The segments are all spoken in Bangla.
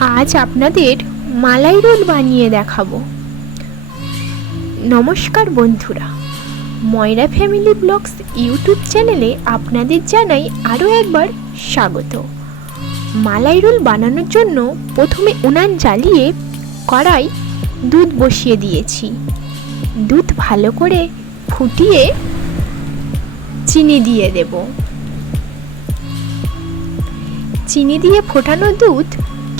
আজ আপনাদের মালাই রোল বানিয়ে দেখাবো। নমস্কার বন্ধুরা, ময়রা ফ্যামিলি ব্লগস ইউটিউব চ্যানেলে আপনাদের জানাই আরও একবার স্বাগত। মালাই রোল বানানোর জন্য প্রথমে উনান জ্বালিয়ে কড়াই দুধ বসিয়ে দিয়েছি। দুধ ভালো করে ফুটিয়ে চিনি দিয়ে দেব। চিনি দিয়ে ফোটানো দুধ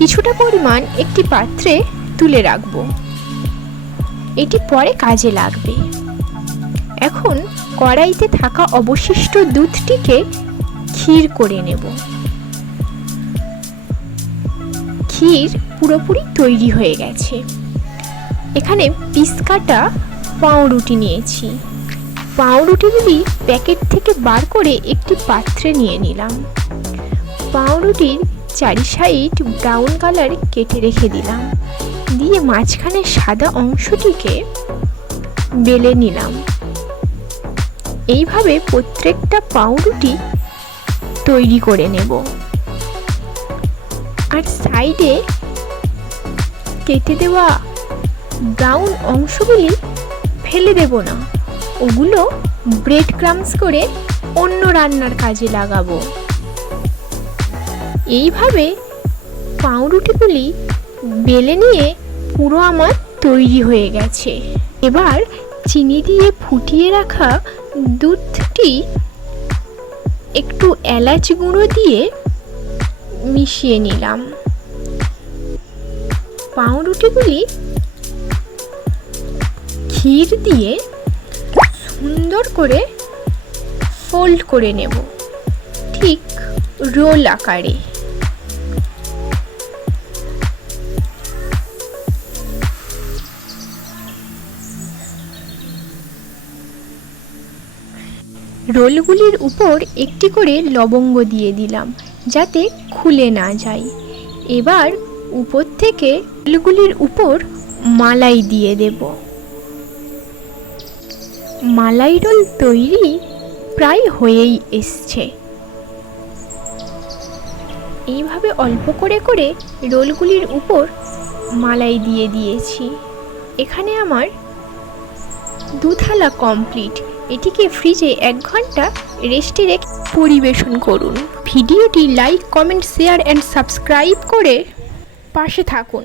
কিছুটা পরিমাণ একটি পাত্রে তুলে রাখব, এটি পরে কাজে লাগবে। এখন কড়াইতে থাকা অবশিষ্ট দুধটিকে ক্ষীর করে নেব। ক্ষীর পুরোপুরি তৈরি হয়ে গেছে। এখানে পিস কাটা পাউরুটি নিয়েছি। পাউরুটিগুলি প্যাকেট থেকে বার করে একটি পাত্রে নিয়ে নিলাম। পাউরুটির চারি সাইড ব্রাউন কালার কেটে রেখে দিলাম, দিয়ে মাঝখানে সাদা অংশটিকে বেলে নিলাম। এইভাবে প্রত্যেকটা পাউরুটি তৈরি করে নেব। আর সাইডে কেটে দেওয়া ব্রাউন অংশগুলি ফেলে দেব না, ওগুলো ব্রেড ক্রাম্বস করে অন্য রান্নার কাজে লাগাবো। এইভাবে পাউরুটিগুলি বেলে নিয়ে পুরো আমার তৈরি হয়ে গেছে। এবার চিনি দিয়ে ফুটিয়ে রাখা দুধটি একটু এলাচ গুঁড়ো দিয়ে মিশিয়ে নিলাম। পাউরুটিগুলি ক্ষীর দিয়ে সুন্দর করে ফোল্ড করে নেব, ঠিক রোল আকারে। রোলগুলির উপর একটি করে লবঙ্গ দিয়ে দিলাম যাতে খুলে না যায়। এবার উপর থেকে রোলগুলির উপর মালাই দিয়ে দেব। মালাই রোল তৈরি প্রায় হয়েই এসছে। এইভাবে অল্প করে করে রোলগুলির উপর মালাই দিয়ে দিয়েছি। এখানে আমার 2 থালা কমপ্লিট। এটিকে ফ্রিজে 1 ঘন্টা রেস্টে রেখে পরিবেশন করুন। ভিডিওটি like, comment, share and subscribe করে পাশে থাকুন।